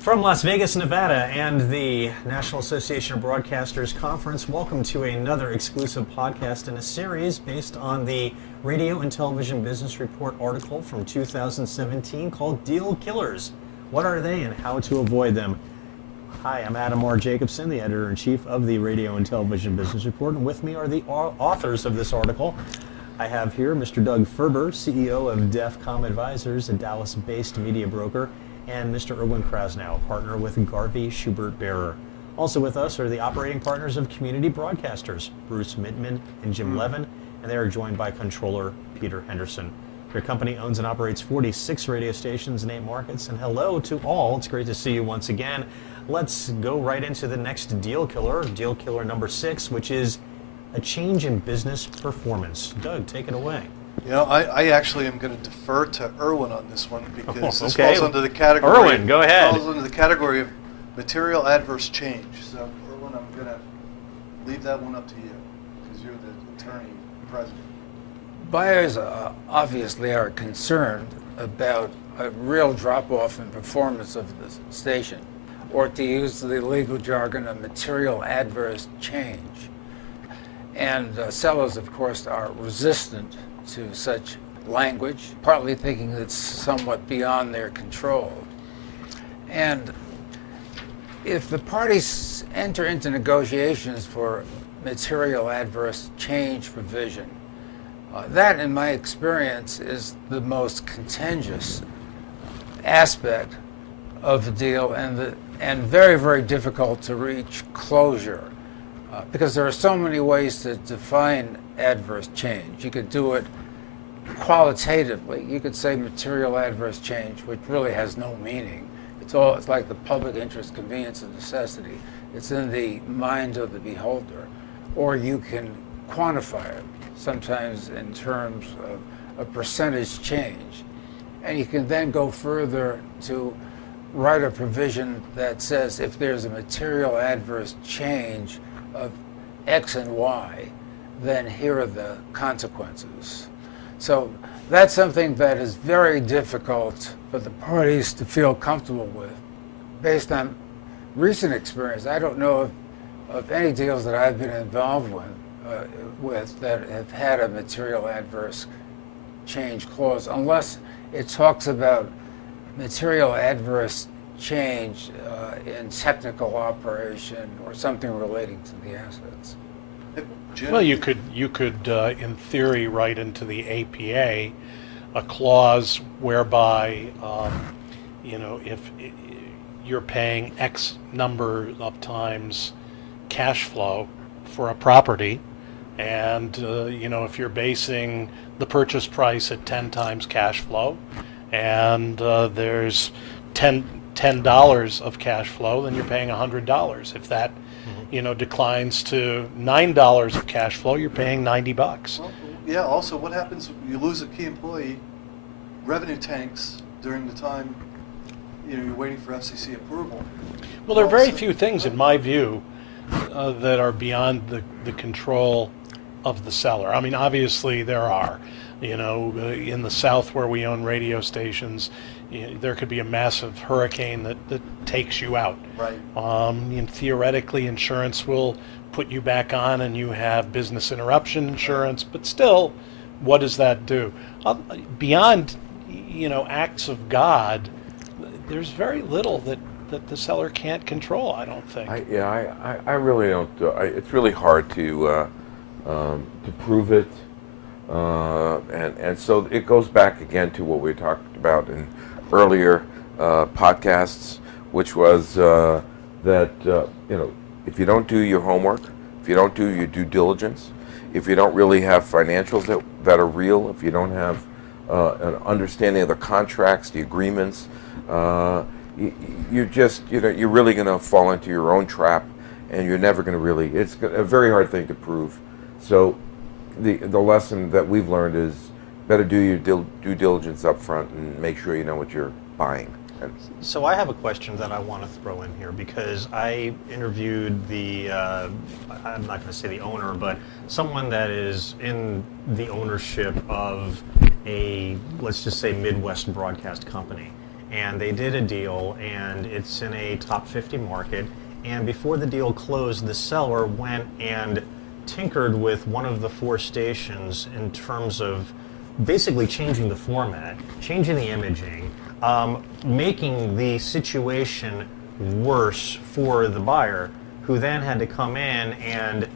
From Las Vegas, Nevada, and the National Association of Broadcasters Conference, welcome to another exclusive podcast in a series based on the Radio and Television Business Report article from 2017 called Deal Killers. What are they and how to avoid them? Hi, I'm Adam R. Jacobson, the editor-in-chief of the Radio and Television Business Report, and with me are the authors of this article. I have here Mr. Doug Ferber, CEO of DEFCOM Advisors, a Dallas-based media broker, and Mr. Erwin Krasnow, a partner with Garvey Schubert Bearer. Also with us are the operating partners of Community Broadcasters, Bruce Mittman and Jim Levin, and they are joined by controller Peter Henderson. Your company owns and operates 46 radio stations in 8 markets, and hello to all. It's great to see you once again. Let's go right into the next deal killer number 6, which is a change in business performance. Doug, take it away. You know, I actually am going to defer to Erwin on this one because this Okay. falls under the category. Erwin, go ahead. Falls under the category of material adverse change. So, Erwin, I'm going to leave that one up to you because you're the attorney president. Buyers obviously are concerned about a real drop-off in performance of the station, or to use the legal jargon, a material adverse change. And sellers, of course, are resistant to such language, partly thinking it's somewhat beyond their control. And if the parties enter into negotiations for material adverse change provision, that, in my experience, is the most contentious aspect of the deal and very, very difficult to reach closure because there are so many ways to define adverse change. You could do it qualitatively. You could say material adverse change, which really has no meaning. It's like the public interest, convenience, and necessity. It's in the mind of the beholder. Or you can quantify it, sometimes in terms of a percentage change. And you can then go further to write a provision that says if there's a material adverse change of X and Y, then here are the consequences. So that's something that is very difficult for the parties to feel comfortable with. Based on recent experience, I don't know of any deals that I've been involved with that have had a material adverse change clause, unless it talks about material adverse change in technical operation or something relating to the assets. Jim? Well, you could, in theory, write into the APA a clause whereby, if you're paying X number of times cash flow for a property, and if you're basing the purchase price at 10 times cash flow, and there's $10 of cash flow, then you're paying $100. If that declines to $9 of cash flow, you're paying $90. Well, yeah, also what happens if you lose a key employee? Revenue tanks during the time you're waiting for FCC approval. Well, there are very few things, in my view, that are beyond the control of the seller. I mean, obviously there are. In the South where we own radio stations, there could be a massive hurricane that takes you out. Right. And theoretically, insurance will put you back on and you have business interruption insurance, but still, what does that do? Beyond, acts of God, there's very little that the seller can't control, I don't think. I really don't. It's really hard to prove it. And so it goes back again to what we talked about in earlier podcasts, which was that if you don't do your homework, if you don't do your due diligence, if you don't really have financials that are real, if you don't have an understanding of the contracts, the agreements, you're really going to fall into your own trap, and you're never going to really. It's a very hard thing to prove. So the lesson that we've learned is better do your due diligence up front and make sure you know what you're buying. So I have a question that I want to throw in here because I interviewed I'm not going to say the owner, but someone that is in the ownership of a, let's just say, Midwest broadcast company. and they did a deal, and it's in a top 50 market. And before the deal closed, the seller went and tinkered with one of the 4 stations in terms of basically changing the format, changing the imaging, making the situation worse for the buyer, who then had to come in and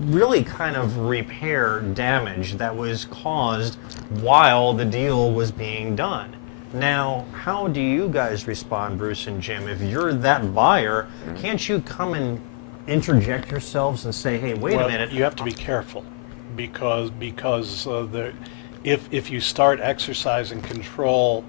really kind of repair damage that was caused while the deal was being done. Now, how do you guys respond, Bruce and Jim? If you're that buyer, can't you come and interject yourselves and say, hey, wait a minute. You have to be careful because if you start exercising control,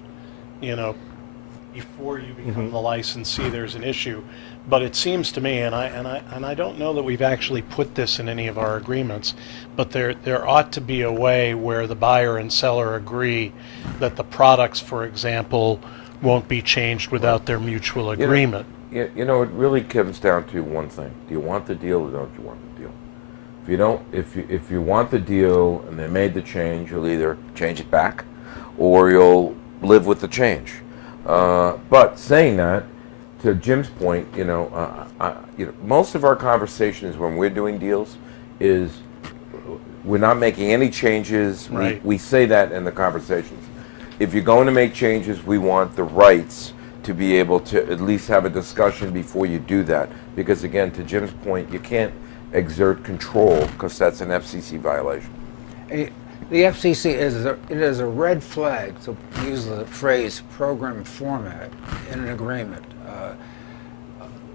before you become the licensee, there's an issue. But it seems to me, and I don't know that we've actually put this in any of our agreements, but there ought to be a way where the buyer and seller agree that the products, for example, won't be changed without their mutual agreement. It really comes down to one thing: do you want the deal or don't you want the deal? If you don't, if you want the deal and they made the change, you'll either change it back, or you'll live with the change. But saying that, to Jim's point, most of our conversations when we're doing deals is we're not making any changes. Right. We say that in the conversations. If you're going to make changes, we want the rights to be able to at least have a discussion before you do that. Because again, to Jim's point, you can't exert control because that's an FCC violation. The FCC is a red flag, to use the phrase program format, in an agreement.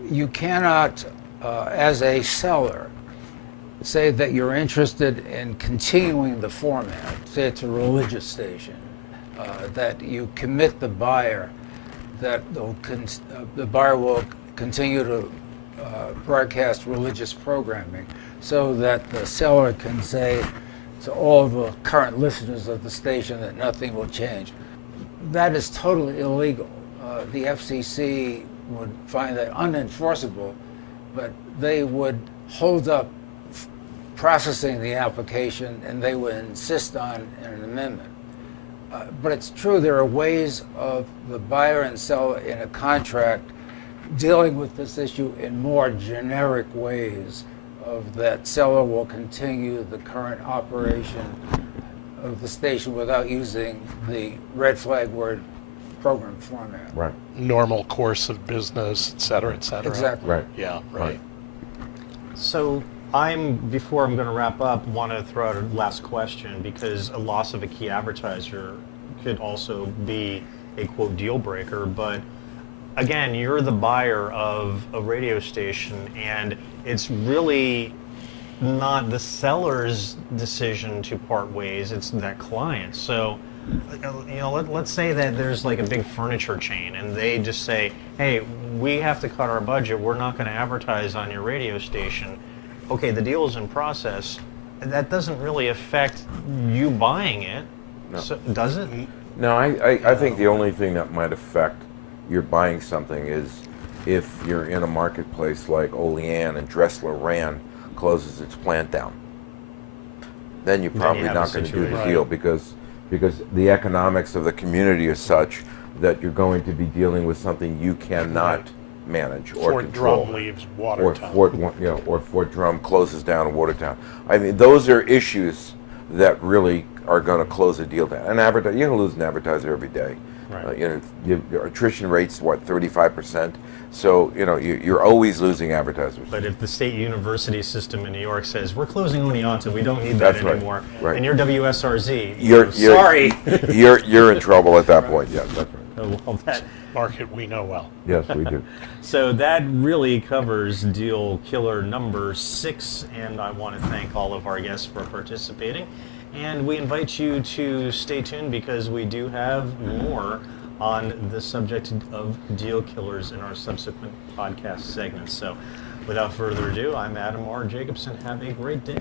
You cannot, as a seller, say that you're interested in continuing the format. Say it's a religious station, that you commit the buyer that the buyer will continue to broadcast religious programming, so that the seller can say to all the current listeners of the station that nothing will change. That is totally illegal. The FCC would find that unenforceable, but they would hold up processing the application and they would insist on an amendment. But it's true, there are ways of the buyer and seller in a contract dealing with this issue in more generic ways, of that seller will continue the current operation of the station without using the red flag word program format. Right. Normal course of business, et cetera, et cetera. Exactly. Right. Yeah, right. So before I'm going to wrap up, want to throw out a last question, because a loss of a key advertiser could also be a quote deal breaker. But again, you're the buyer of a radio station, and it's really not the seller's decision to part ways, it's that client. So, let's say that there's like a big furniture chain and they just say, hey, we have to cut our budget, we're not going to advertise on your radio station. Okay, the deal is in process. That doesn't really affect you buying it. No. So, does it? No, I think the only thing that might affect your buying something is if you're in a marketplace like Olean and Dressler Rand closes its plant down. Then you're probably have not a going to do the situation. deal because the economics of the community is such that you're going to be dealing with something you cannot manage or Fort control. Drum leaves Or Watertown. Fort Drum closes down in Watertown. I mean, those are issues that really are going to close a deal down. You're going to lose an advertiser every day. Right. Your attrition rate's 35%. So you're always losing advertisers. But if the state university system in New York says, we're closing Oneonta, we don't need that That's right. anymore, Right. and you're WSRZ, You're sorry. you're in trouble at that point. Yes, that's right. Well, Market we know well. Yes, we do. so that really covers deal killer number 6, and I want to thank all of our guests for participating. And we invite you to stay tuned, because we do have more on the subject of deal killers in our subsequent podcast segments. So without further ado, I'm Adam R. Jacobson. Have a great day.